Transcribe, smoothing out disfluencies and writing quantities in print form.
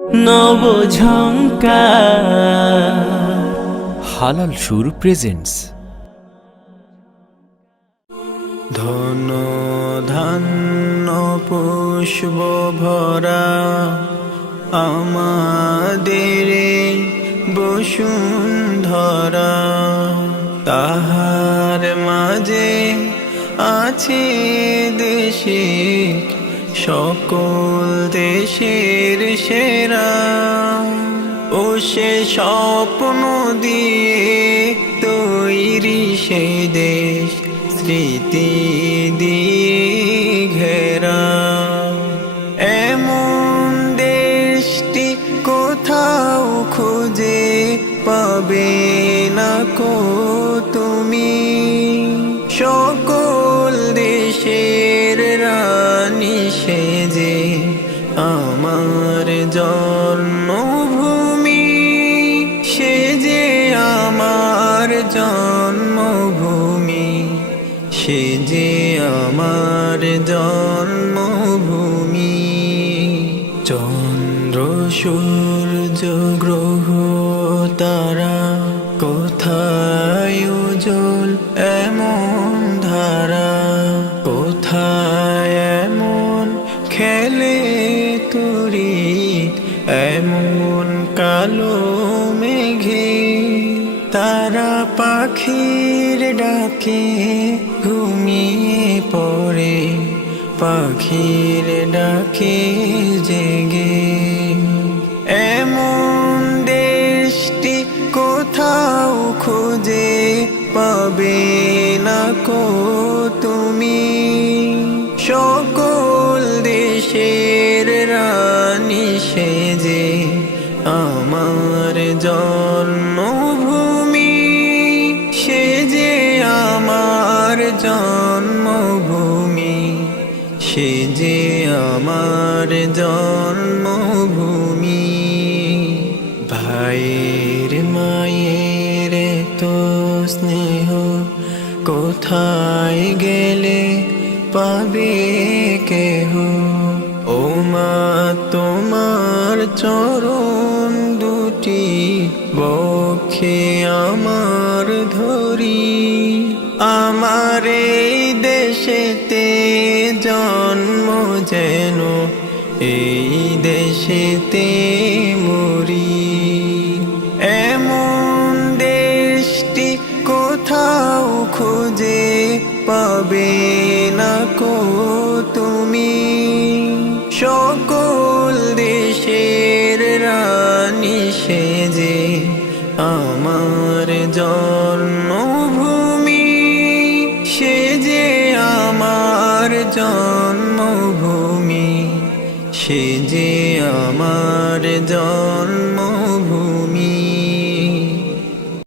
নব ঝঙ্কার হালাল সুর প্রেজেন্টস। ধন ধান্য পুষ্প ভরা আমাদের বসুন্ধরা, তাহার মাঝে আছে দেশে সকল দেশের সেরা। ও সে স্বপ্ন দিয়ে তৈরি সে দেশ স্মৃতি দিয়ে ঘেরা। এমন দেশটি কোথাও খুঁজে পাবে না কো তুমি। সকল দেশের রানী সেজে আমার জন্মভূমি, সেজে আমার জন্মভূমি, সেজে আমার জন্মভূমি। চন্দ্র সূর্য গ্রহ তারা কোথায় উজ্জ্বল এমন ধারা, কোথায় এমন খেলে তুরি এমন কালো মেঘে। তারা পাখির ডাকে ঘুমিয়ে পড়ে, পাখির ডাকে জেগে। এমন দেশটি কোথাও খুঁজে পাবে না কো তুমি। সকল দেশের রানী সেজে আমার জন্মভূমি, সেজে আমার জন্মভূমি, সেজে আমার জন্মভূমি। ভাইয়ের মায়ের তো স্নেহ কোথায় গেলে পাবে কেহ। ও মা তোমার চরণ দুটি বক্ষে আমার ধরি। আমার এই দেশেতে জন্ম যেন এই দেশেতে মরি। এমন দেশটি কোথাও খুঁজে পাবে না কো তুমি। সকল দেশের রানী সেজে আমার জন্মভূমি, সেজে আমার জন্মভূমি, সেজে আমার জন্ম